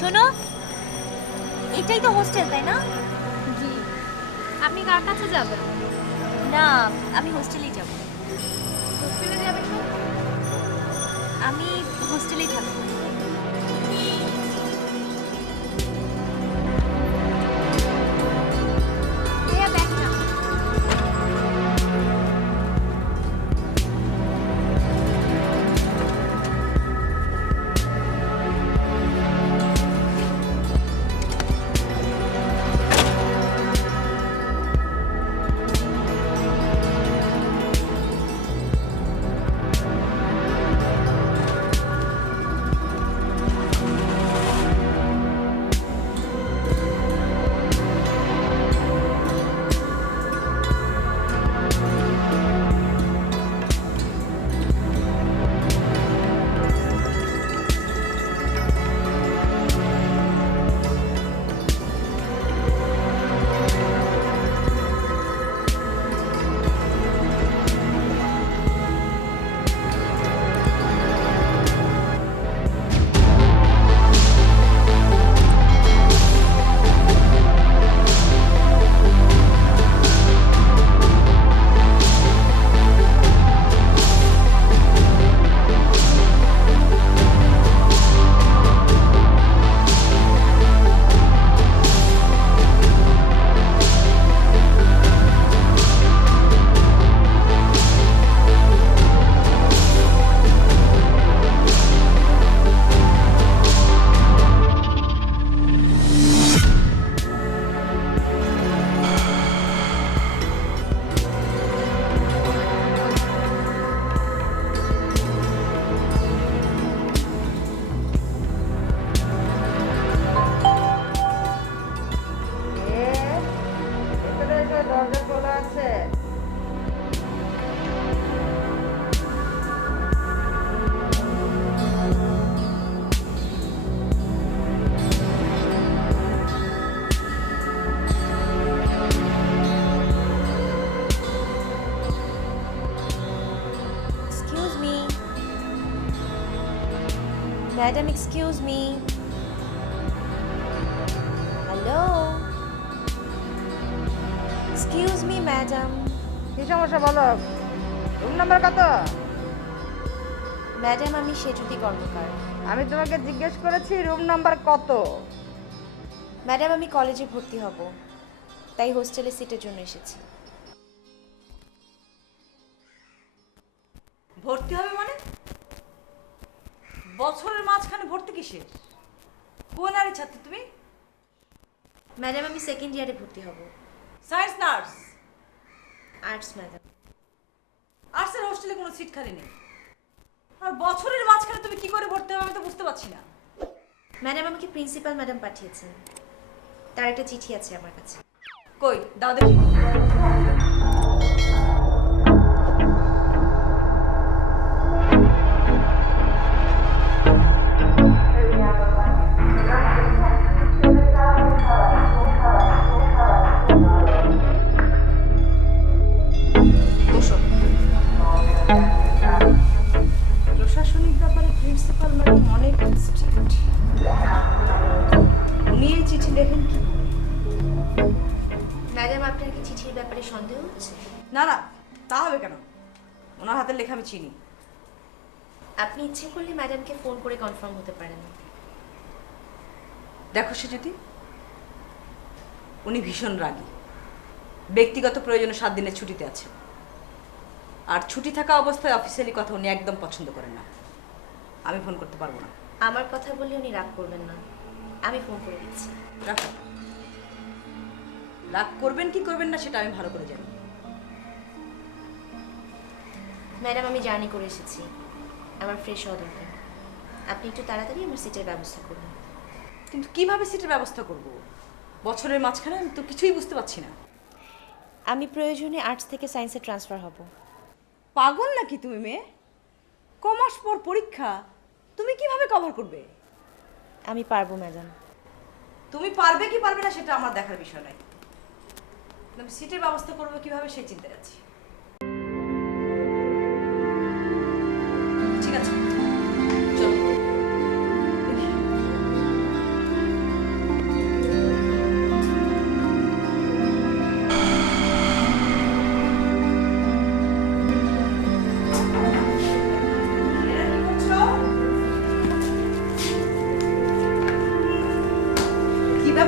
শোনো, এটাই তো হোস্টেল, তাই না? জি। আপনি কার কাছে যাবেন? না, আমি হোস্টেলেই যাব। হোস্টেলে যাবেন মানে? আমি হোস্টেলেই থাকবো। ভাইয়া ব্যাগ নাও। ভেতরে এসো, দরজা খোলা আছে। Excuse me madam, excuse me. Hello, excuse me madam. কি সমস্যা বলো? রুম নাম্বার কত? ম্যাডাম, আমি সেতুতি কর্মকার। আমি তোমাকে জিজ্ঞেস করেছি রুম নাম্বার কত। ম্যাডাম, আমি কলেজে ভর্তি হব, তাই হোস্টেলে সিটের জন্য এসেছি। ভর্তি হবে মানে? বছরের মাঝখানে ভর্তি কিসের? কোন আরে ছাত্রী তুমি? ম্যাডাম, আমি সেকেন্ড ইয়ারে ভর্তি হব। Science nurse? Arts madam. আর্টসের হোস্টেলে কোনো সিট খালি নেই। আর বছরের মাঝখানে তুমি কি করে ভর্তি হবে আমি তো বুঝতে পারছি না। ম্যাডাম, আমাকে প্রিন্সিপাল ম্যাডাম পাঠিয়েছেন, তার একটা চিঠি আছে আমার কাছে। কই দাও দেখি। বসো। প্রশাসনিক ব্যাপারে প্রিন্সিপাল ম্যাডাম অনেক স্ট্রিক্ট। উনি এই চিঠি লেখেন কি করে? ম্যাডাম, আপনার কি চিঠির ব্যাপারে সন্দেহ হচ্ছে? না না, তা হবে কেন? ওনার হাতের লেখা আমি চিনি। আপনি ইচ্ছে করলে ম্যাডামকে ফোন করে কনফার্ম হতে পারেন। দেখো সে যদি উনি ভীষণ রাগী, ব্যক্তিগত প্রয়োজনে 7 দিনের ছুটিতে আছে। আর ছুটি থাকা অবস্থায় অফিসিয়ালি কথা উনি একদম পছন্দ করেন না। আমি ফোন করতে পারবো না। আমার কথা বলে উনি রাগ করবেন না, আমি ফোন করে দিচ্ছি। রাখো। রাগ করবেন কি করবেন না সেটা আমি ভালো করে জানি। ম্যাডাম, আমি জার্নি করে এসেছি, আমার ফ্রেশ হওয়া দরকার। আপনি একটু তাড়াতাড়ি আমার সিটের ব্যবস্থা করুন। কিন্তু কিভাবে সিটের ব্যবস্থা করব? বছরের মাঝখানে আমি তো কিছুই বুঝতে পারছি না। আমি প্রয়োজনে আর্টস থেকে সায়েন্সে ট্রান্সফার হব। পাগল নাকি তুমি মেয়ে? কমাস পর পরীক্ষা, তুমি কিভাবে কভার করবে? আমি পারবো ম্যাডাম। তুমি পারবে কি পারবে না সেটা আমার দেখার বিষয় নয়। আমি সিটের ব্যবস্থা করবো কিভাবে সেই চিন্তায় আছি। ঠিক আছে, চলো।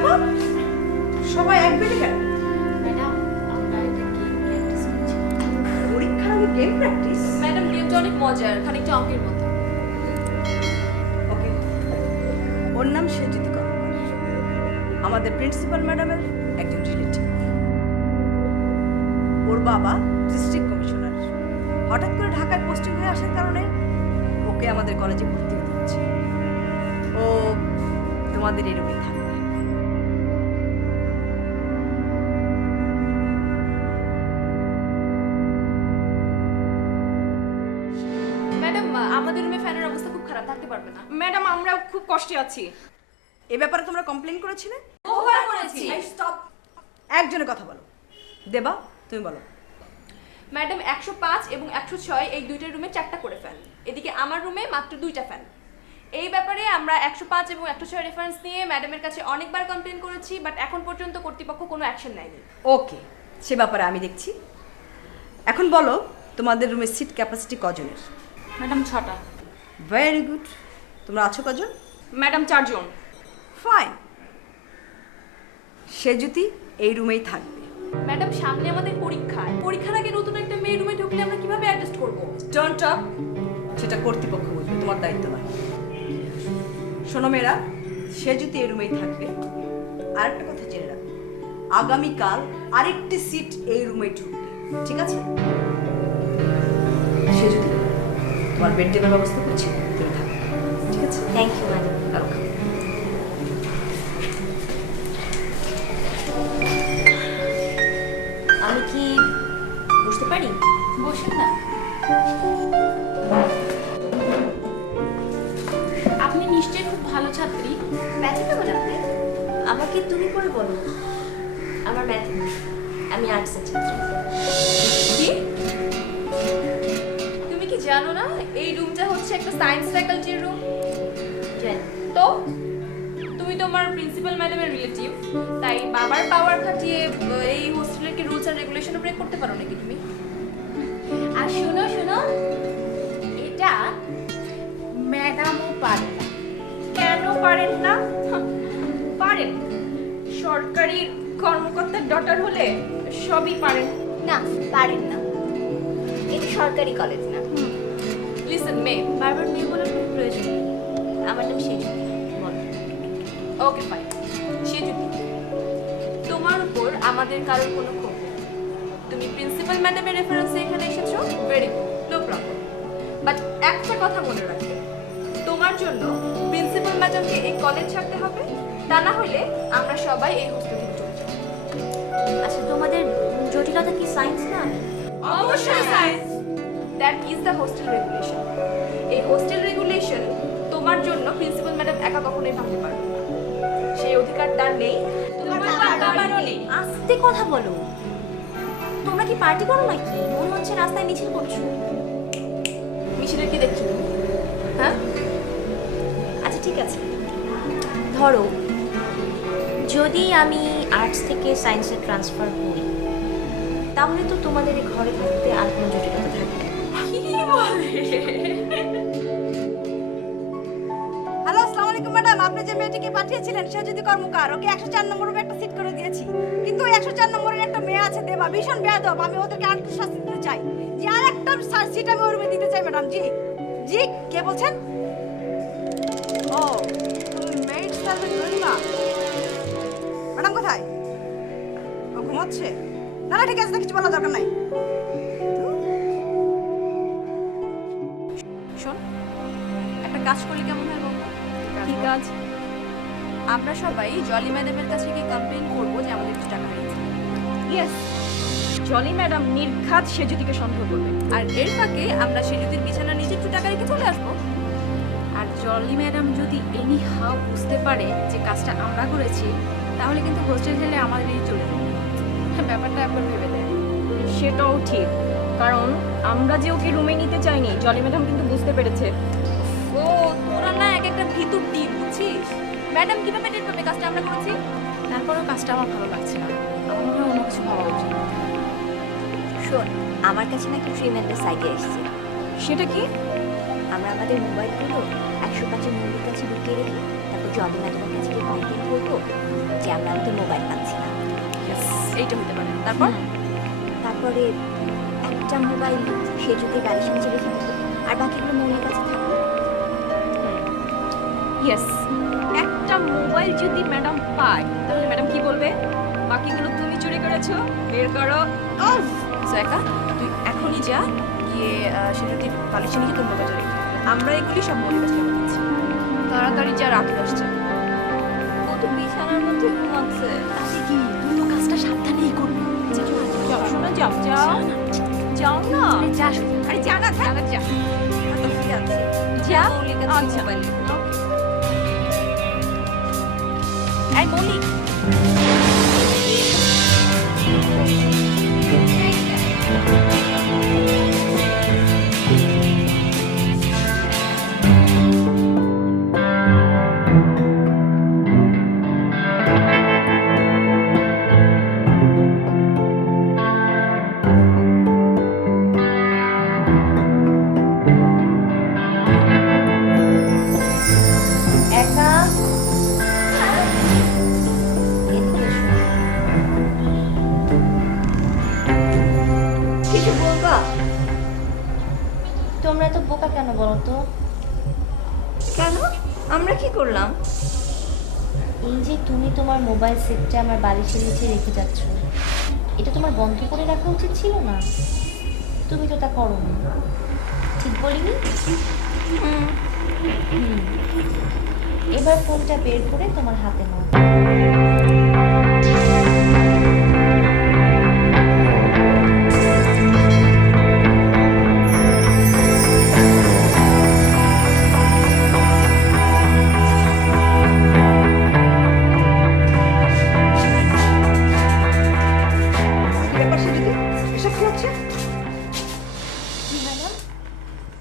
ব্যাপার, সবাই এক বেটে কেন? ম্যাডাম আমরা এটা গেম প্র্যাকটিস করছি। পরীক্ষার আগে গেম প্র্যাকটিস? ম্যাডাম গেমটা অনেক মজার, খানিকটা অঙ্কের মতো। ওকে, ওর নাম সেজিত কর্মকার, আমাদের প্রিন্সিপাল ম্যাডামের একজন রিলেটিভ। ওর বাবা ডিস্ট্রিক্ট কমিশনার, হঠাৎ করে ঢাকায় পোস্টিং হয়ে আসার কারণে ওকে আমাদের কলেজে ভর্তি হতে হচ্ছে। ও তোমাদের এই রুমে থাকবে। ম্যাডাম আমাদের রুমে ফ্যানের অবস্থা খুব খারাপ, থাকতে পারবে না। ম্যাডাম আমরা খুব কষ্টে আছি। এ ব্যাপারে তোমরা কমপ্লেন করেছিলে? বহুবার করেছি। স্টপ, একজনের কথা বলো। দেবা, তুমি বলো। ম্যাডাম 105 এবং 106 এই দুইটা রুমে 4টা করে ফ্যান, এদিকে আমার রুমে মাত্র 2টা ফ্যান। এই ব্যাপারে আমরা 105 এবং 106 রেফারেন্স নিয়ে ম্যাডামের কাছে অনেকবার কমপ্লেন করেছি, বাট এখন পর্যন্ত কর্তৃপক্ষ কোনো অ্যাকশন নেয়নি। ওকে, সে ব্যাপারে আমি দেখছি। এখন বলো তোমাদের রুমের সিট ক্যাপাসিটি কজনের? ম্যাডাম 6টা। Very good. তোমরা আছো কজন? ম্যাডাম 4 জন। ফাইন। সেজুতি এই রুমেই থাকবে। ম্যাডাম সামনে আমাদের পরীক্ষার আগে নতুন একটা মেয়ে রুমে ঢুকলে আমরা কিভাবে অ্যাডজাস্ট করব? ডোন্ট টক, সেটা কর্তৃপক্ষ বলবে, তোমার দায়িত্ব নয়। শোনো মেয়েরা, সেজুতি এই রুমেই থাকবে। আরেকটা কথা জেনে রাখো, আগামীকাল আরেকটি সিট এই রুমে ঢুকবে, ঠিক আছে? সেজুতি, তোমার বেড টেবিল ব্যবস্থা করছি, তুমি থাকবে, ঠিক আছে? Thank you madam. ওয়েলকাম। আমি কি বুঝতে পারি? বসেন না। আপনি নিশ্চয়ই খুব ভালো ছাত্রী। ম্যাথে কেমন আপনি? আমাকে তুমি করে বলো। আমার ম্যাথে না, আমি আর্টসের ছাত্রী। কি? তুমি কি জানো না এই রুমটা হচ্ছে একটা সায়েন্স ফ্যাকাল্টির রুম? জানি। তো তুমি তোমার প্রিন্সিপাল ম্যাডামের রিলেটিভ, তাই বাবার পাওয়ার খাটিয়ে এই হোস্টেলের কি রুলস এন্ড রেগুলেশন ব্রেক করতে পারো নাকি তুমি? আর শোনো শোনো, এটা ম্যাডামও পারে না। কেন পারেন না? পারেন। সরকারি কর্মকর্তার ডটার হলে সবই পারেন। না, পারেন না। এটা সরকারি কলেজ না। লিসেন মে, বারবার মেয়ে বলার কোনো প্রয়োজন নেই। আমার নাম শেষ, বলো। Okay fine. সে যদি তোমার উপর আমাদের কারোর কোনো ক্ষোভ নেই। তুমি প্রিন্সিপাল ম্যাডামের রেফারেন্সে এখানে এসেছো, very good, no problem. But একটা কথা মনে রাখবে, তোমার জন্য প্রিন্সিপাল ম্যাডামকে এই কলেজ ছাড়তে হবে, তা না হলে আমরা সবাই এই হোস্টেল থেকে চলে যাব। আচ্ছা, তোমাদের জটিলতা কি সায়েন্স না? অবশ্যই science. That is the hostel regulation. এই হোস্টেল রেগুলেশন তোমার জন্য প্রিন্সিপাল ম্যাডাম একা কখনোই ভাবতে পারবে না। সেই অধিকার তার নেই, তোমার বাবারও নেই। আস্তে কথা বলো। তোমরা কি পার্টি করো নাকি? মনে হচ্ছে রাস্তায় মিছিল করছো। মিছিলের কি দেখছো তুমি? হ্যাঁ, আচ্ছা ঠিক আছে, ধরো যদি আমি আর্টস থেকে সায়েন্সে ট্রান্সফার করি, তাহলে তো তোমাদের এই ঘরে থাকতে আর কোনো জটিলতা থাকবে না। কি বলে? হ্যালো, আসসালামু আলাইকুম ম্যাডাম। আপনি যে মেয়েটিকে পাঠিয়েছিলেন সেজুতি কর্মকার, ওকে 104 নম্বর রুমে একটা সিট করে দিয়েছি। কিন্তু ওই 104 নম্বরের একটা মেয়ে আছে দেবা, ভীষণ বেয়াদব। আমি ওদেরকে আরেকটু শাস্তি দিতে চাই। যে আর একটা সিট আমি ওই রুমে দিতে চাই ম্যাডাম। জি জি, কে বলছেন? ও, তুমি মেইড সার্ভেন্ট রহিমা ম্যাডাম কোথায়? ও ঘুমাচ্ছে? না না, ঠিক আছে, কিছু বলার দরকার নাই। শোন, একটা কাজ করলে কেমন হয় বলতো? কি কাজ? আমরা সবাই জলি ম্যাডামের কাছে গিয়ে কমপ্লেইন করবো যে আমাদের কিছু টাকা হারিয়েছে। ইয়েস, জলি ম্যাডাম নির্ঘাত সেজুতিকে সন্দেহ করবে। আর এর ফাঁকে আমরা সেজুতির বিছানা নিচে একটু টাকা রেখে চলে আসবো। আর জলি ম্যাডাম যদি এনি হাউ বুঝতে পারে যে কাজটা আমরা করেছি, তাহলে কিন্তু হোস্টেল ছেলে আমাদেরই চলে যাবে। ব্যাপারটা একবার ভেবে দেয়। সেটাও ঠিক, কারণ আমরা যে ওকে রুমে নিতে চাইনি, জলি ম্যাডাম কিন্তু বুঝতে পেরেছে। ও তোরা না এক একটা ভিতর টিম, বুঝছিস? ম্যাডাম কিভাবে টের পাবে কাজটা আমরা করেছি? তারপরেও কাজটা আমার ভালো লাগছে না। আমার মনে হয় অন্য কিছু ভাবা উচিত। শোন, আমার কাছে না একটা ট্রিমেন্ডাস আইডিয়া এসেছে। সেটা কি? আমরা আমাদের মোবাইলগুলো 105 এর মন্দির কাছে লুকিয়ে রেখে তারপর জলি ম্যাডামের কাছে গিয়ে কমপ্লেন করবো যে আমরা আমাদের মোবাইল পাচ্ছি না। ইয়েস, এইটা হতে পারে। তারপর তারপরে একটা মোবাইল সে যদি গাড়ির সামনে রেখে দিত আর বাকিগুলো মৌলির কাছে থাকতো। ইয়েস, একটা মোবাইল যদি ম্যাডাম পায় তাহলে ম্যাডাম কি বলবে? বাকিগুলো তুমি চুরি করেছো, বের করো। সোয়েকা, তুই এখনই যা, গিয়ে সেটা তুই বালিশের নিচে তোর মোবাইলটা রেখে। আমরা এগুলি সব মৌলির কাছে রেখে দিচ্ছি। তাড়াতাড়ি যা, রাত আসছে। ও তো বিছানার মধ্যে ঘুমাচ্ছে। তাতে কি, তুই তো কাজটা সাবধানেই করবি। যাও শোনা, যাও যাও যাও না। যা, আরে যা না, যা না, যা ঠিক আছে, যা। মৌলির কাছে আচ্ছা। মোবাইল রেখে দাও। এই মৌলি, একা এদিকে এসো। কিছু বলবা? তোমরা তো বোকা কেন বলো তো? কেন? আমরা কি করলাম? এই যে তুমি তোমার মোবাইল সেটটা আমার বালিশের নিচে রেখে যাচ্ছ, এটা তোমার বন্ধ করে রাখা উচিত ছিল না? তুমি তো তা করোনি, ঠিক বলিনি? হুম। এবার ফোনটা বের করে তোমার হাতে নাও। কি ব্যাপার সেজুদি? এসব কি হচ্ছে?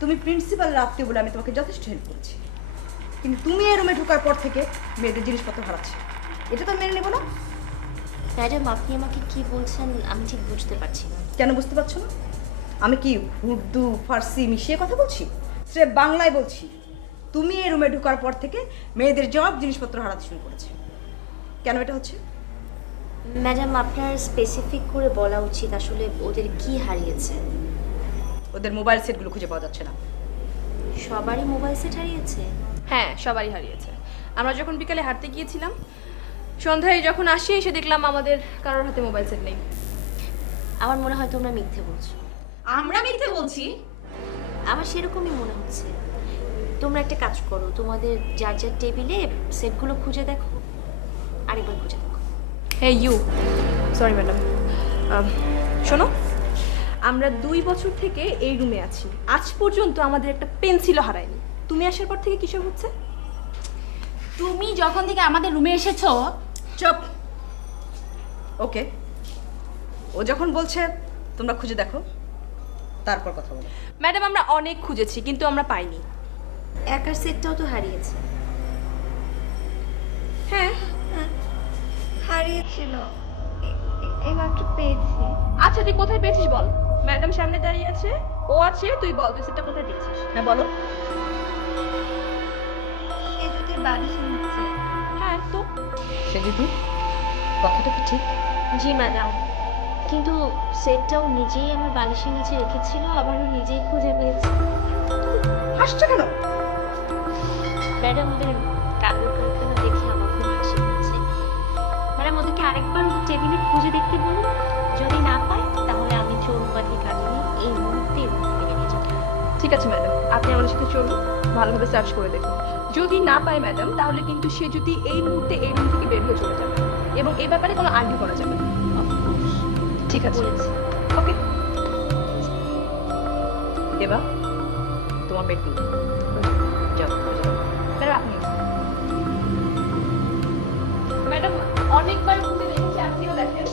তুমি প্রিন্সিপাল আত্মীয় বলে আমি তোমাকে যথেষ্ট হেল্প করেছি, কিন্তু তুমি এই রুমে ঢোকার পর থেকে মেয়েদের জিনিসপত্র হারাচ্ছে, এটা তো মেনে নেবো না। ম্যাডাম, আপনি আমাকে কি বলছেন আমি ঠিক বুঝতে পারছি না। কেন বুঝতে পারছো না? আমি কি উর্দু ফার্সি মিশিয়ে কথা বলছি? সে বাংলায় বলছি। তুমি এই রুমে ঢোকার পর থেকে মেয়েদের সব জিনিসপত্র হারাতে শুরু করেছে। কেন এটা হচ্ছে? ম্যাডাম, আপনার স্পেসিফিক করে বলা উচিত আসলে ওদের কি হারিয়েছে। ওদের মোবাইল সেটগুলো খুঁজে পাওয়া যাচ্ছে না। সবারই মোবাইল সেট হারিয়েছে? হ্যাঁ, সবারই হারিয়েছে। আমরা যখন বিকালে হাঁটতে গিয়েছিলাম, সন্ধ্যায় যখন আসি এসে দেখলাম আমাদের কারোর হাতে মোবাইল সেট নেই। আমার মনে হয় তোমরা মিথ্যে বলছো। আমরা মিথ্যে বলছি? আমার সেরকমই মনে হচ্ছে। তোমরা একটা কাজ করো, তোমাদের যার যার টেবিলে সেটগুলো খুঁজে দেখো, আরেকবার খুঁজে দেখো। হে ইউ, সরি ম্যাডাম, শোনো, আমরা 2 বছর থেকে এই রুমে আছি, আজ পর্যন্ত আমাদের একটা পেন্সিলও হারায়নি। তুমি আসার পর থেকে কিসব হচ্ছে? তুমি যখন থেকে আমাদের রুমে এসেছো। চুপ। ওকে, ও যখন বলছে তোমরা খুঁজে দেখো, তারপর কথা বলো। ম্যাডাম, আমরা অনেক খুঁজেছি কিন্তু আমরা পাইনি। একার সেটটাও তো হারিয়েছে। হ্যাঁ, হারিয়েছিল, এইমাত্র পেয়েছি। আচ্ছা তুই কোথায় পেয়েছিস বল। ম্যাডাম সামনে দাঁড়িয়ে আছে, ও আছে, তুই বল তুই সেটা কোথায় দিয়েছিস। হ্যাঁ বলো। সে যদি বালিশের নিচে। হ্যাঁ তো সে যদি কথাটা কি ঠিক? জি ম্যাডাম, কিন্তু সেটটাও নিজেই আমার বালিশের নিচে রেখেছিল, আবারও নিজেই খুঁজে পেয়েছি। হাসছো কেন? ম্যাডাম, ওদের কাগজ কারখানা দেখে আমার খুব হাসি পাচ্ছে। ম্যাডাম, ওদেরকে আরেকবার টেবিলে খুঁজে দেখতে বলুন। যদি না পায় তাহলে আমি চোর উপাধি কাটিয়ে এই মুহূর্তে এই রুম থেকে নিয়ে যাবো। ঠিক আছে ম্যাডাম, আপনি আমাদের সাথে চলুন, ভালোভাবে সার্চ করে দেখুন। যদি না পাই ম্যাডাম, তাহলে কিন্তু সে যদি এই মুহূর্তে এই রুম থেকে বের হয়ে চলে যাবে এবং এই ব্যাপারে কোনো আর্গু করা যাবে না। ঠিক আছে, বলেছি। ওকে। দেবা, তোমার বেডরুম যাও খুঁজে দাও। ম্যাডাম আপনি। ম্যাডাম, অনেকবার খুঁজে দেখেছি, আপনিও দেখেন।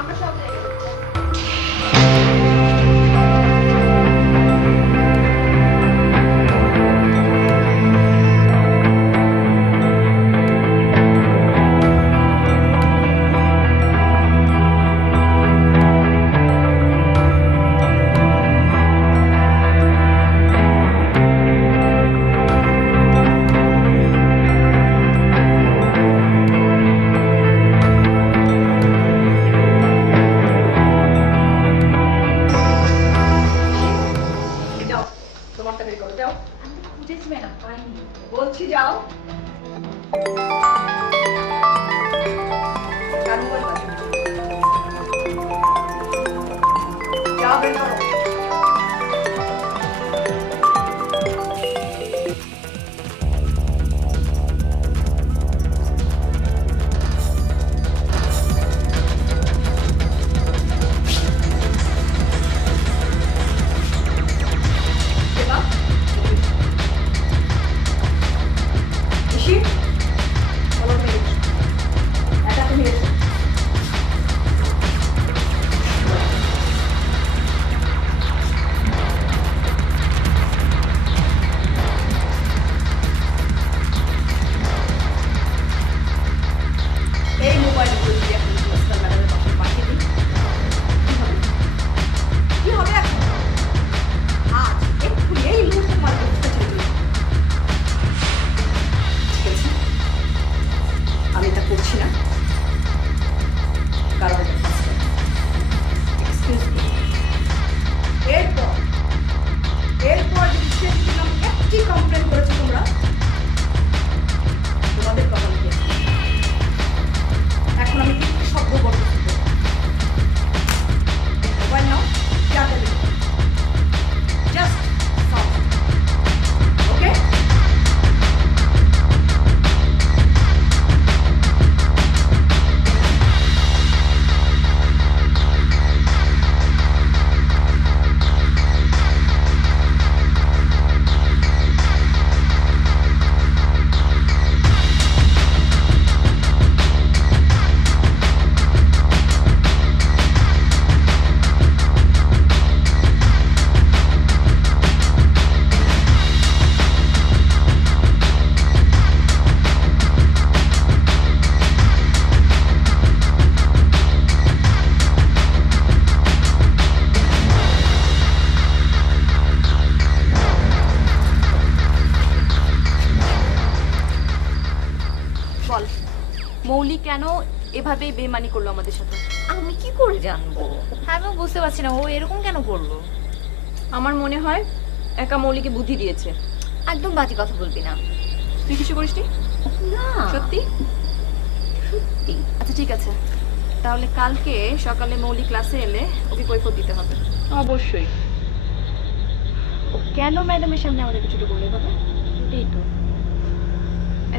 আমরা সব জায়গায় দেখেছি। কার মোবাইল বাজে? যাও বের করো। দেবা, ইসি, বলো মেরে দিচ্ছি। এটা তুমি এসো। এই মোবাইলগুলো যদি এখন প্রিন্সিপাল ম্যাডামের পাশে পাঠিয়ে দিই, কি হবে? কি হবে এখন? আজ এক্ষুনি এই মুহূর্তে তোমার বুঝতে ছেড়ে দিই। ঠিক আছে, আমি এটা করছি না, কারণ এক্সকিউজ মি, এরপর যদি সে দিলাম একটি কমপ্লেন করেছো তোমরা, তোমাদের কথা লিখে এখন আমি একটি শব্দ বলতে শিখবো। মোবাইল নাও, যাতে জাস্ট ওকে। বল, মৌলি কেন এভাবে বেমানি করলো আমাদের সাথে? আমি কি করে জানবো? আমিও বুঝতে পারছি না ও এরকম কেন করলো। আমার মনে হয় একা মৌলিকে বুদ্ধি দিয়েছে। একদম বাজে কথা বলবি না। তুই কিছু করিসনি? না সত্যি? সত্যি। আচ্ছা ঠিক আছে, তাহলে কালকে সকালে মৌলি ক্লাসে এলে ওকে কৈফিয়ত দিতে হবে। অবশ্যই। কেন ম্যাডামের সামনে আমাদের কিছুটা বললে বাবা? এই তো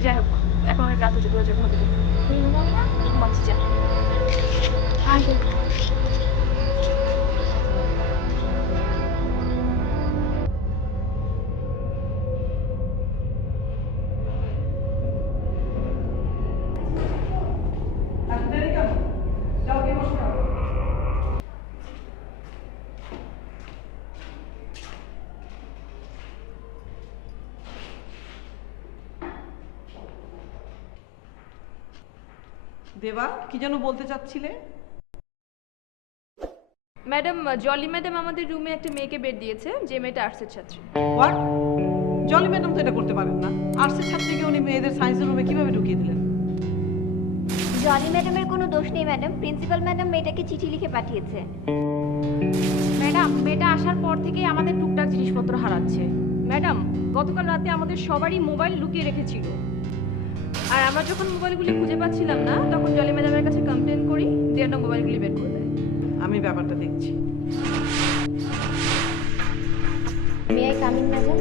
যাই হোক, এখন অনেক রাত হচ্ছে, দরজা ঘুমাতে দে। ঘুমাচ্ছি, যা। দেবা, কি যেন বলতে চাচ্ছিলে? ম্যাডাম, জলি ম্যাডাম আমাদের রুমে একটা মেয়েকে বেড দিয়েছে, যে মেয়েটা আর্টসের ছাত্রী। হোয়াট? জলি ম্যাডাম তো এটা করতে পারেন না। আর্টসের ছাত্রীকে উনি মেয়েদের সায়েন্সের রুমে কিভাবে ঢুকিয়ে দিলেন? জলি ম্যাডামের কোনো দোষ নেই ম্যাডাম, প্রিন্সিপাল ম্যাডাম মেয়েটাকে চিঠি লিখে পাঠিয়েছে। ম্যাডাম, মেয়েটা আসার পর থেকেই আমাদের টুকটাক জিনিসপত্র হারাচ্ছে। ম্যাডাম, গতকাল রাতে আমাদের সবারই মোবাইল লুকিয়ে রেখেছিল, আর আমরা যখন মোবাইলগুলি খুঁজে পাচ্ছিলাম না, তখন জলি ম্যাডামের কাছে কমপ্লেন করি, দিয়ে না মোবাইলগুলি বের করে দেয়। আমি ব্যাপারটা দেখছি। May I coming madam?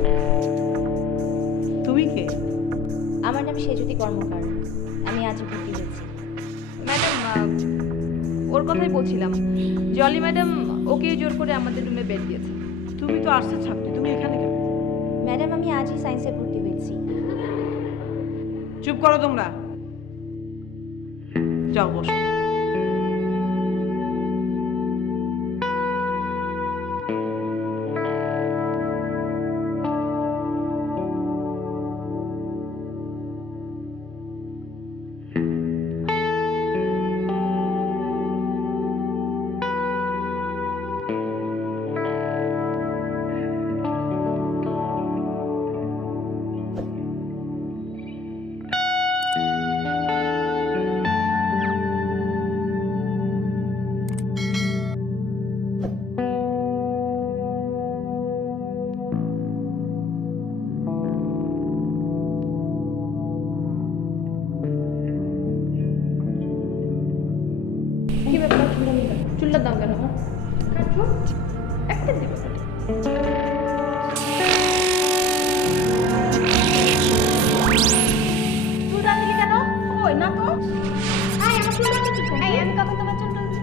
তুমি কে? আমার নাম সেজুতি কর্মকার, আমি আজ ভর্তি হয়েছি। ম্যাডাম, ওর কথাই বলছিলাম, জলি ম্যাডাম ওকে জোর করে আমাদের রুমে বেড দিয়েছে। তুমি তো আর্টসের ছাত্রী, তুমি এখানে কেন? ম্যাডাম আমি আজই সায়েন্সে ভর্তি হয়েছি। চুপ করো তোমরা, যাও বসো। চুলটার দাম কেন আমার চুল একটা দিব চুল টানলি কেন? কই না তো। এই আমার চুল টানলি কেন? এই আমি কখন তোমার চুল টানছি?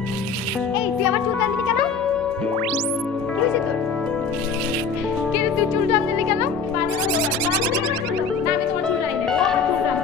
এই তুই আমার চুল টানলি কেন? কি হয়েছে তোর? কে রে, তুই চুল টান দিলি কেন? না আমি তোমার চুল টানি না, চুল টান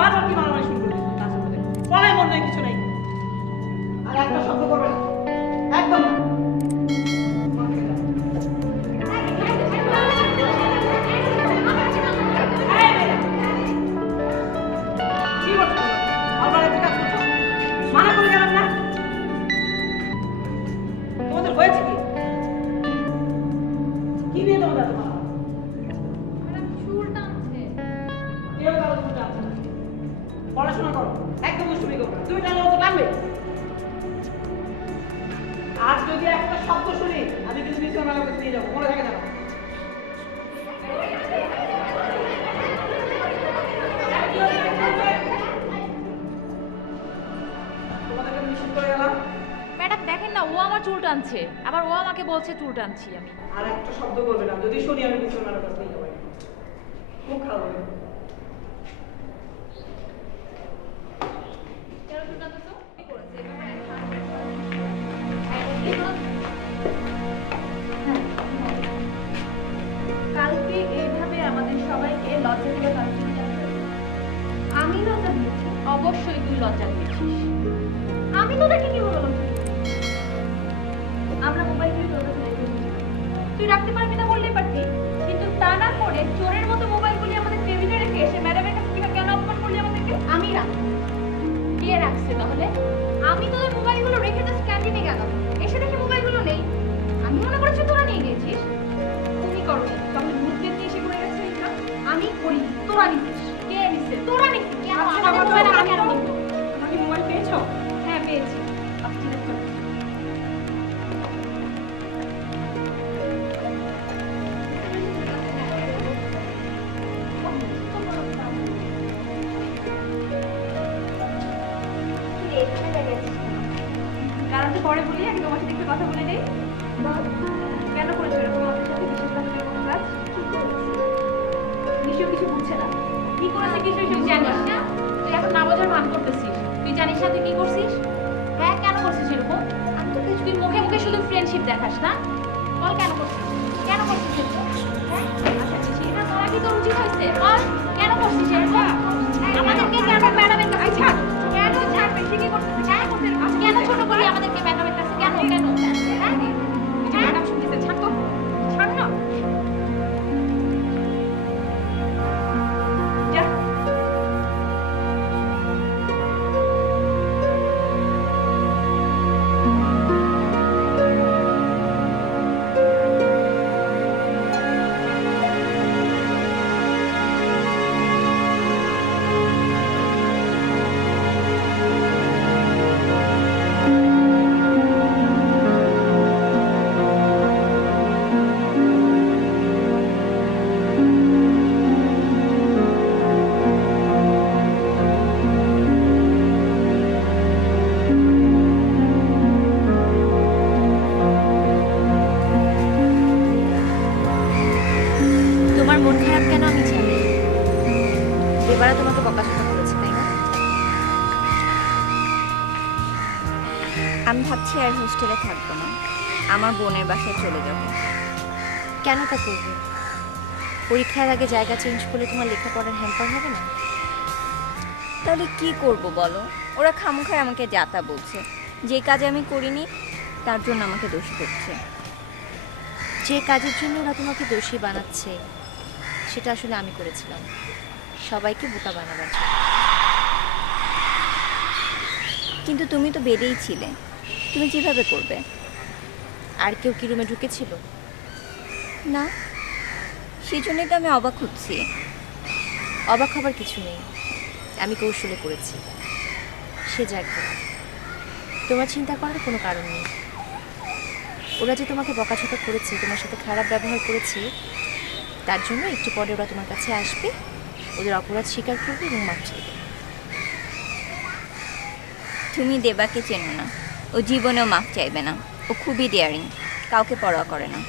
বারবার কি মারামারি শুরু করে দিচ্ছেন ক্লাসের মধ্যে? পড়ায় মন নাই, কিছু নাই। আর একটা শব্দ করবে না, একদম না। কি করছো তোমরা? বারবার একটা কাজ করছো। মানা করে গেলাম না? তোমাদের হয়েছে কি? কি নিয়ে তোমাদের এত মারামারি? চুল টানছে। কেউ কারো চুল টানছে না। পড়াশোনা করো, একদম দুষ্টুমি করো না। তুমি টানলে মতো টানবে। আর যদি একটা শব্দ শুনি আমি কিন্তু পিছনে মেলা করে নিয়ে যাবো, মনে থাকে জানো। তোমাদেরকে আমি নিষেধ করে গেলাম। ম্যাডাম দেখেন না, ও আমার চুল টানছে, আবার ও আমাকে বলছে চুল টানছি আমি। আর একটা শব্দ করবে না, যদি শুনি আমি পিছনে মেলা করে নিয়ে যাবো। খুব খারাপ হবে। কালকে এইভাবে আমাদের সবাইকে লজ্জা দিলে কারণ কি জানতে? আমি লজ্জা দিয়েছি। অবশ্যই তুই লজ্জা দিয়েছিস। আমি তোদেরকে কি বললাম? আমরা মোবাইল দিয়ে তোর কাছে রেখে দিয়েছিলাম। তুই রাখতে পারবি না বললেই পারতি, কিন্তু তা না করে চোরের মতো মোবাইলগুলি আমাদের টেবিলে রেখে এসে ম্যাডামের কাছে কিভাবে কেন অপমান করলি আমাদেরকে? আমি রাখি। কে রাখছে তাহলে? আমি তোদের মোবাইলগুলো রেখে জাস্ট ক্যান্টিনে গেলাম, এসে দেখি মোবাইলগুলো নেই। আমি মনে করেছি তোরা নিয়ে গেছিস। তুমি করো তাহলে মুখে দিয়ে এসে করে গেছে এটা? আমি করি, তোরা নিছিস। কে নিছে? তোরা নিছিস। কেন আমাদের মোবাইল আমরা কেন নিব? তোমরা কি মোবাইল পেয়েছো? হ্যাঁ পেয়েছি। আচ্ছা ঠিক আছে। কারণটা পরে বলি, আগে তোমার সাথে একটু কথা বলে নেই। কেন করেছো এরকম আমাদের সাথে বিশ্বাসঘাতকের কোনো কাজ? নিশ্চয় কিছু বুঝছে না। কি করেছে কিছু তুই জানিস না? তুই এখন না বোঝার ভান করতেছিস। তুই জানিস না তুই কি করছিস? হ্যাঁ কেন করছিস এরকম? আমি তো কিছু, তুই মুখে মুখে শুধু ফ্রেন্ডশিপ দেখাস না? বল কেন করছিস? কেন করছিস এরকম? হ্যাঁ? আচ্ছা সেটা করা কি তোর উচিত হয়েছে? বল কেন করছিস এরকম? আমাদেরকে কেন ম্যাডামের কাছে ছাড়? কেন ছাড়বে? সে কি করতেছে? কেন করতে? কেন ছোট করলি আমাদেরকে ম্যাডামের কাছে? কেন কেন? হ্যাঁ? ম্যাডাম শুনতেছে, ছাড় তো। ছাড় না। যা। তোমার মন খারাপ কেন আমি জানি। এবারে তোমাকে বকাঝকা করেছে তাই না? আমি ভাবছি আর হোস্টেলে থাকবো না, আমার বোনের বাসায় চলে যাব। কেন তা করবে? পরীক্ষার আগে জায়গা চেঞ্জ করলে তোমার লেখাপড়ার হ্যাম্পার হবে না? তাহলে কি করব বলো? ওরা খামোখায় আমাকে যাতা বলছে, যে কাজ আমি করিনি তার জন্য আমাকে দোষ করছে। যে কাজের জন্য ওরা তোমাকে দোষী বানাচ্ছে সেটা আসলে আমি করেছিলাম, সবাইকে বোকা বানাবার জন্য। কিন্তু তুমি তো বেডেই ছিলে, তুমি কিভাবে করবে? আর কেউ কি রুমে ঢুকেছিল? না, সেই জন্যই তো আমি অবাক হচ্ছি। অবাক হবার কিছু নেই, আমি কৌশলে করেছি। সে যাক, তোমার চিন্তা করার কোনো কারণ নেই। ওরা যে তোমাকে বকাঝকা করেছে, তোমার সাথে খারাপ ব্যবহার করেছে, তার জন্য একটু পরে ওরা তোমার কাছে আসবে, ওদের অপরাধ স্বীকার করবে এবং মাপ চাইবে। তুমি দেবাকে চেনো না, ও জীবনেও মাফ চাইবে না। ও খুবই ডেয়ারিং, কাউকে পরোয়া করে না।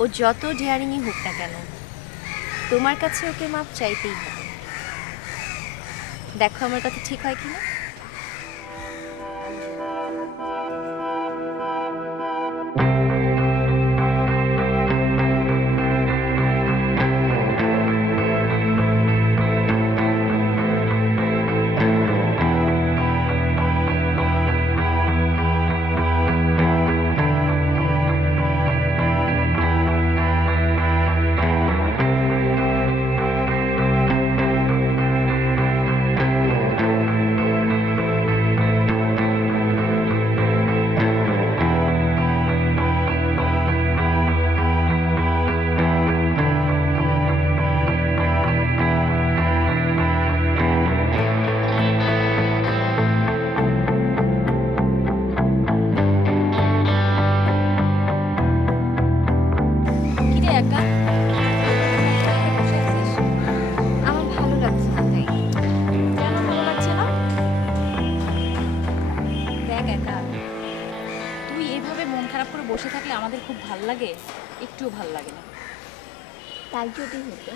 ও যত ডেয়ারিংই হোক না কেন, তোমার কাছে ওকে মাপ চাইতেই হবে। দেখো আমার কথা ঠিক হয় কিনা। কিরে একা বসে আছিস? আমার ভালো লাগছে না তাই। কেন ভালো লাগছে না? দেখ একা, তুই এইভাবে মন খারাপ করে বসে থাকলে আমাদের খুব ভাল লাগে? একটুও ভাল লাগে না। তাই যদি হতো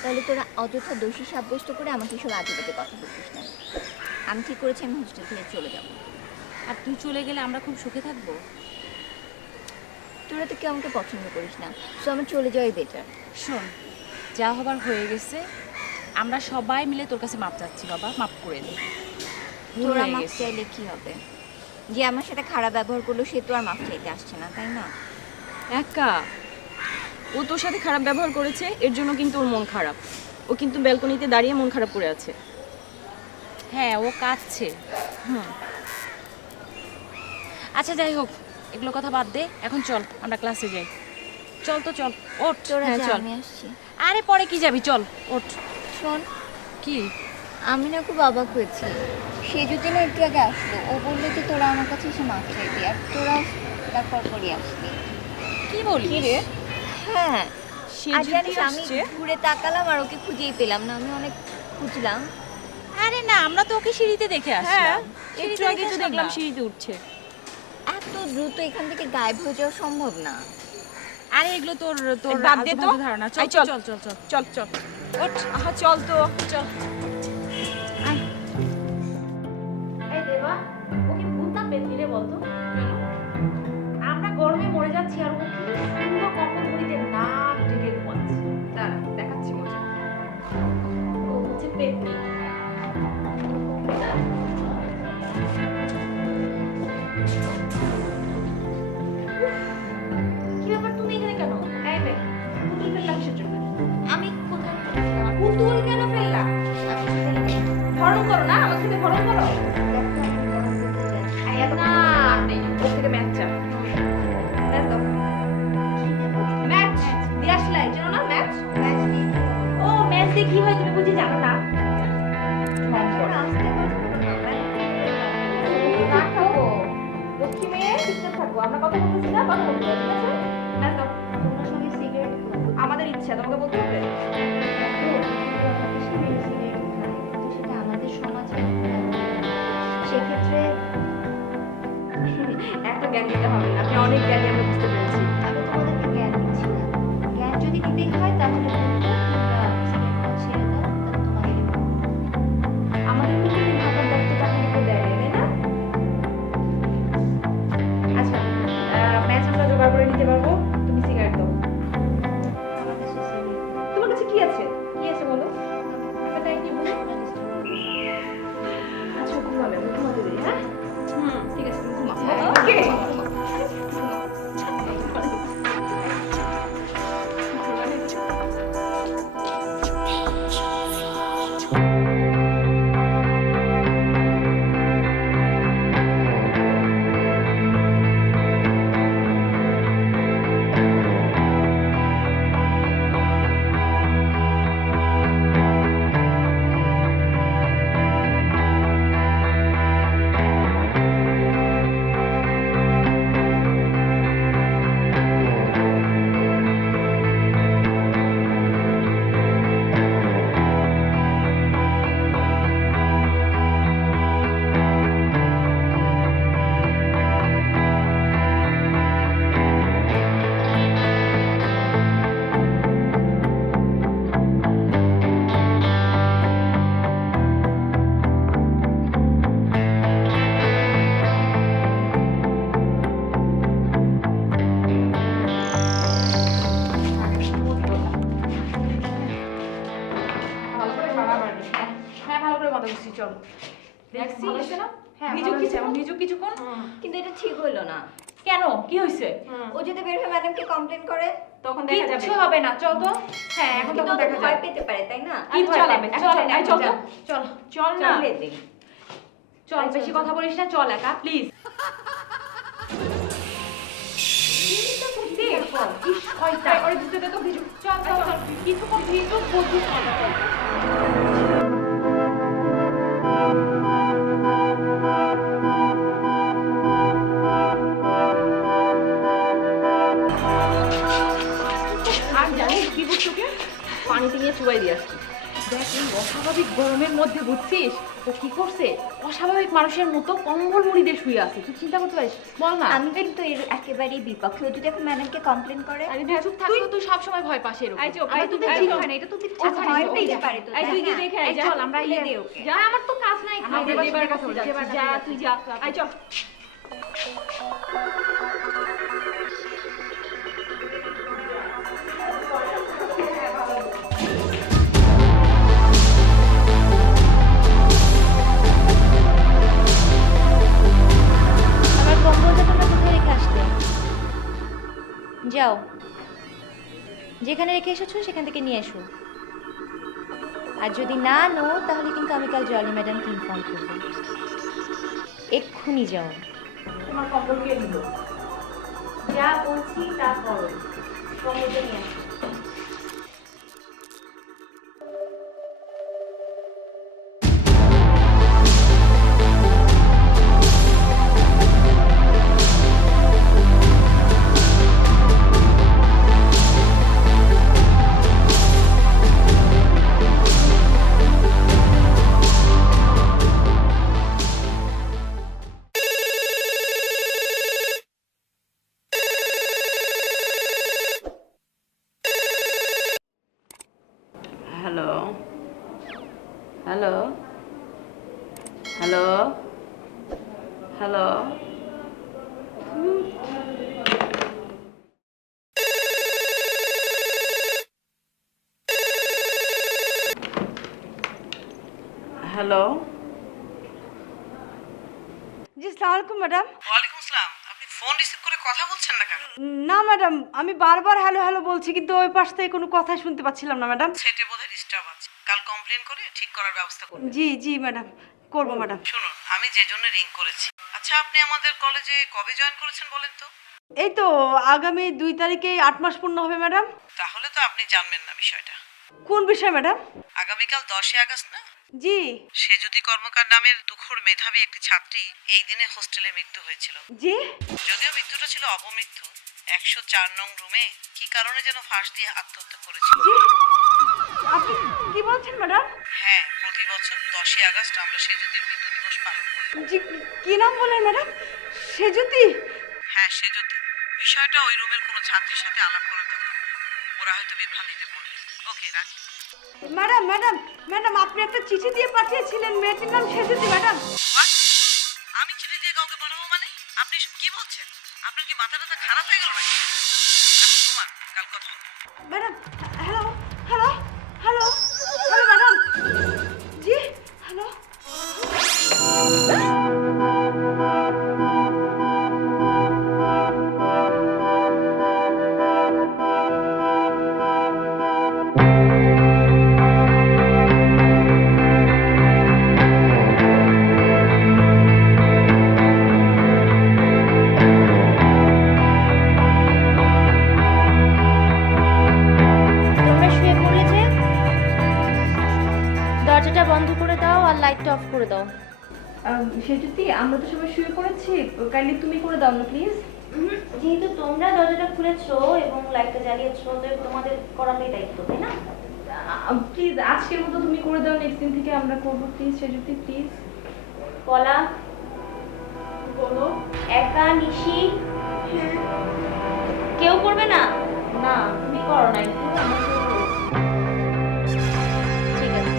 তাহলে তোরা অযথা দোষী সাব্যস্ত করে আমাকে সব আজেবাজে কথা বলতিস না। আমি ঠিক করেছি আমি হোস্টেল থেকে চলে যাব। আর তুই চলে গেলে আমরা খুব সুখে থাকবো। তোরা তো কেউ আমাকে পছন্দ করিস না, সো আমার চলে যাওয়াই বেটার। শোন, যা হবার হয়ে গেছে, আমরা সবাই মিলে তোর কাছে মাপ চাচ্ছি বাবা, মাপ করে দে। ভুল তোরা হয়ে মাফ গেছে। চাইলে কি হবে? যে আমার সাথে খারাপ ব্যবহার করলো সে তো আর মাফ চাইতে আসছে না, তাই না? একা ও তোর সাথে খারাপ ব্যবহার করেছে, এর জন্য কিন্তু ওর মন খারাপ। ও কিন্তু ব্যালকনিতে দাঁড়িয়ে মন খারাপ করে আছে। হ্যাঁ, ও কাঁদছে। আচ্ছা যাই হোক, এগুলো কথা বাদ দে, এখন চল আমরা ক্লাসে যাই। চল তো, চল ওঠ। তোরা হ্যাঁ, যা, চল। আমি আসছি। আরে পরে কি যাবি, চল ওঠ। শোন, কি? আমি না খুব অবাক হয়েছি। সে যদি না একটু আগে আসলো, ও বললো যে তোরা আমার কাছে এসে মাফ চাইবি, আর তোরা তারপর পরই আসলি। কি বলি কি রে? হ্যাঁ, সে আর যদি জানিস আমি আসছে? ঘুরে তাকালাম আর ওকে খুঁজেই পেলাম না। আমি অনেক খুঁজলাম। আরে না, আমরা তো ওকে সিঁড়িতে দেখে হ্যাঁ, আসলাম। একটু সিঁড়িতে আগে তো দেখে দেখলাম আসলাম সিঁড়িতে উঠছে। এত দ্রুত এখান থেকে গায়েব হয়ে যাওয়া সম্ভব না। না। আরে এগুলো তোর তোর বাদ দে তো। আজেবাজে ধারণা। চল আয়, চল। চল চল চল চল চল ওঠ। আহা চল তো চল। এই দেবা, ও কি ভূত না পেতনি রে বলতো? আমরা গরমে মরে যাচ্ছি আর ও কি সুন্দর কম্বল মুড়িতে নাক ঢেকে ঘুমাচ্ছে। দাঁড়া, দেখাচ্ছি মজা। ও হচ্ছে পেতনি। কি ব্যাপার, তুমি এখানে কেন? এই মেয়ে, পুতুল ফেললা কিসের জন্য? আমি কোথায় পুতুল কেন ফেললা? ভরণ করো না, আমার থেকে ভরণ করো। এই এত না নেই, ওর থেকে ম্যাচ চা। ম্যাচ দাও। ম্যাচ দিয়ে আসলে, চেনো না ম্যাচ? ও ম্যাচ দিয়ে কি হয় তুমি বুঝি জানো না? না খাবো। লক্ষ্মী মেয়ে, চুপচাপ থাকো। আমরা কথা বলতেছি না, কথা বলবো, ঠিক আছে? ম্যাচ দাও। আমাদের ইচ্ছা, তোমাকে বলতে হবে? সেটা আমাদের সমাজে সেক্ষেত্রে একটা জ্ঞান দিতে হবে না, আপনি অনেক জ্ঞানী, আমরা বুঝতে পেরেছি। আমি তোমাদেরকে জ্ঞান দিচ্ছি না। জ্ঞান যদি দিতেই হয় তাহলে বলবো তোমরা সিগারেট ছেড়ে দাও, তাহলে তোমাদেরই ভালো। আমাদের পুতুলকে ভাবার দায়িত্বটা আপনার উপর দেয় নাই, তাই না? আচ্ছা, ম্যাচ আমরা জোগাড় করে নিতে পারবো, তুমি সিগারেট দাও। আমার কাছে cigarette তোমার কাছে কি আছে? কি আছে বলো? একটা টাইম কি বলো? আচ্ছা, ঘুমাবে, আমি ঘুমাতে দেই, হ্যাঁ? ঠিক আছে, তুমি ঘুমাও। ওকে। দেখছিস ভালো হয়েছে না? হ্যাঁ ভিজুক ভালো হয়েছে। কিছুক্ষণ। এখন ভিজুক কিছুক্ষণ কিন্তু এটা ঠিক হইলো না। কেন কি হয়েছে ও যদি বের হয়ে ম্যাডামকে কমপ্লেন করে তখন দেখা যাবে। কিচ্ছু হবে না চল তো হ্যাঁ এখন কিন্তু তখন ও তো দেখা ভয় যাবে পেতে পারে তাই না? কি আচ্ছা, ভয় চল, পাবে এখন চল চল, আয় চল তো যা। চল চল না চলে দে। চল বেশি কথা বলিস না চল একা প্লিজ কিছুক্ষণ ভিজুক বুঝিস আর জানিস কি বুঝছোকে পানিতে নিয়ে চুবাই দিয়ে আসছি দেখ এই অস্বাভাবিক গরমের মধ্যে বুঝছিস ও কি করছে অস্বাভাবিক মানুষের মতো কম্বল মুড়ি দিয়ে শুয়ে আছে তুই চিন্তা করতে পারিস বল না আমি কিন্তু এর একেবারেই বিপক্ষে। ও যদি এখন ম্যাডামকে কমপ্লেন করে আরে তুই চুপ থাকলে তুই সব সময় ভয় পাস এরকম আয় চুপ, আমার আয় তো চুপ, দেখ আয় ঠিক চুপ। হয় না এটা তো তুই ও ভয় পেতে পারে তো, আয় তুই তাই গিয়ে না? দেখে আয় এই যা চল, আমরা খুলে ইয়ে দে দে ওকে ওকে। যা আমার তো কাজ নাই আমরা খাওয়া দেবার কাছে যাচ্ছি, যাচ্ছি। যা তুই যা আয় চল আমার কম্বলটা তোমরা কোথায় রেখে আসলে? যাও, যেখানে রেখে এসেছো সেখান থেকে নিয়ে এসো। আর যদি না আনো তাহলে কিন্তু আমি কাল জলি ম্যাডামকে ইনফর্ম করবো। এক্ষুনি যাও। তোমার কম্বল কে নিল যা বলছি তা করো, কম্বলটা নিয়ে আসো। Hello hello hello hello hello জি সালাম আলাইকুম ম্যাডাম। ওয়ালাইকুম আসসালাম। আপনি ফোন রিসিভ করে কথা বলছেন না কেন? না ম্যাডাম, আমি বারবার হ্যালো হ্যালো বলছি কিন্তু ওই পাশ থেকে কোনো কথাই শুনতে পাচ্ছিলাম না ম্যাডাম। সেটে বোধহয় ডিস্টার্ব আছে। কাল কমপ্লেন করে ঠিক করার ব্যবস্থা করব। জি জি ম্যাডাম, করবো ম্যাডাম। শুনুন, আমি যে জন্য রিং করেছি। আচ্ছা, আপনি আমাদের কলেজে কবে জয়েন করেছেন বলেন তো? এই তো আগামী 2 তারিখে 8 মাস পূর্ণ হবে ম্যাডাম। তাহলে তো আপনি জানবেন না বিষয়টা। কোন বিষয় ম্যাডাম? আগামীকাল 10 আগস্ট না? জি সেজুতি কর্মকার নামের তুখোড় মেধাবী একটি ছাত্রী এই দিনে হোস্টেলে মৃত্যু হয়েছিল। জি যদিও মৃত্যুটা ছিল অপমৃত্যু, 104 নং রুমে কি কারণে যেন ফাঁস দিয়ে আত্মহত্যা করেছিল। জি আপনি কি বলছেন ম্যাডাম? হ্যাঁ, প্রতি বছর 10 আগস্ট আমরা সেজুতির মৃত্যু দিবস পালন করি। জি কি নাম বলেন ম্যাডাম? সেজুতি? হ্যাঁ, সেজুতি। বিষয়টা ওই রুমের কোনো ছাত্রীর সাথে আলাপ করার দরকার। ওরা হয়তো বিভ্রান্তিতে পড়বে। ওকে, রাখি। ম্যাডাম ম্যাডাম ম্যাডাম, আপনি একটা চিঠি দিয়ে পাঠিয়েছিলেন, মেয়েটির নাম সেজুতি ম্যাডাম। What? আমি চিঠি দিয়ে কাউকে পাঠাবো মানে? আপনি এসব কি বলছেন? আপনার কি মাথাটা খারাপ হয়ে গেল নাকি? এখন ঘুমান, কাল কথা হবে। Madam hello hello hello hello madam. জি হ্যালো। তোমরা শুয়ে পড়লে যে, দরজাটা বন্ধ করে দাও আর লাইটটা অফ করে দাও। সেজুতি আমরা তো সবাই শুয়ে পড়েছি কাইন্ডলি তুমি করে দাও না প্লিজ যেহেতু তোমরা দরজাটা খুলেছো এবং লাইটটা জ্বালিয়েছো, তো তোমাদের করাটাই দায়িত্ব, তাই না? প্লিজ আজকের মতো তুমি করে দাও নেক্সট দিন থেকে আমরা করবো প্লিজ সেজুতি প্লিজ কলা, বলো একা, নিশি, কেউ করবে না? না তুমি করো না একটু আমরা শুয়ে পড়েছি ঠিক আছে,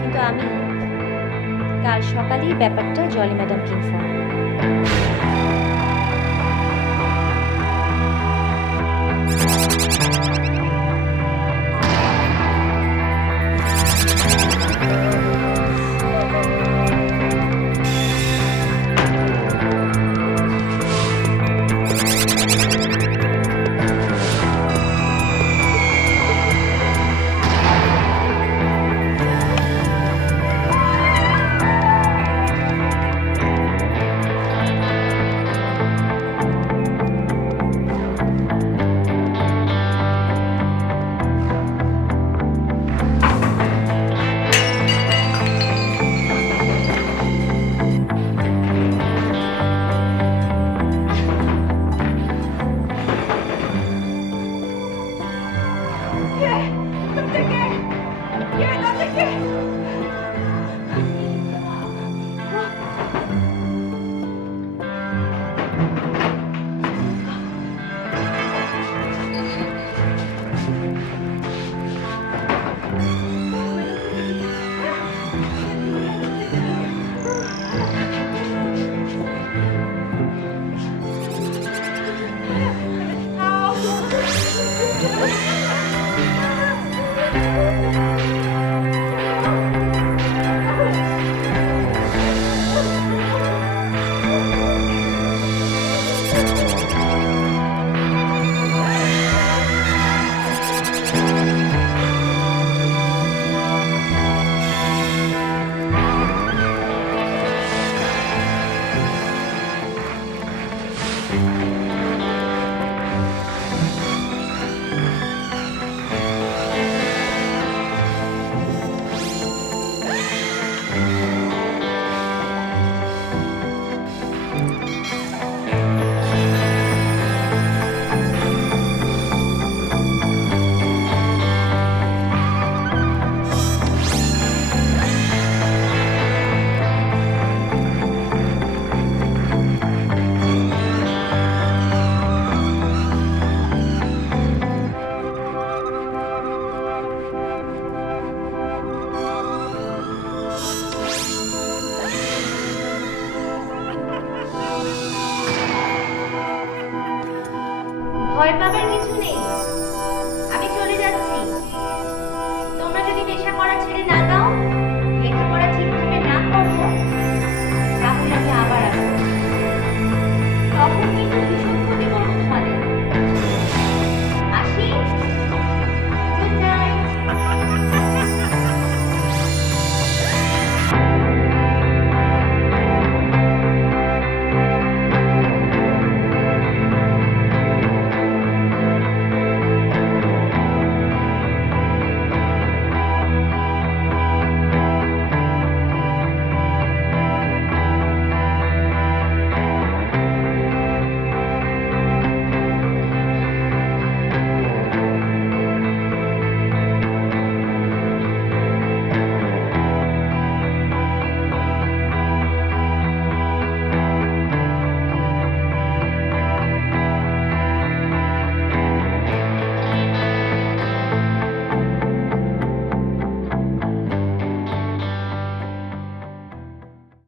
কিন্তু আমি কাল সকালেই ব্যাপারটা জলি ম্যাডামকে ইনফর্ম করব। ভয় পাবার কিছু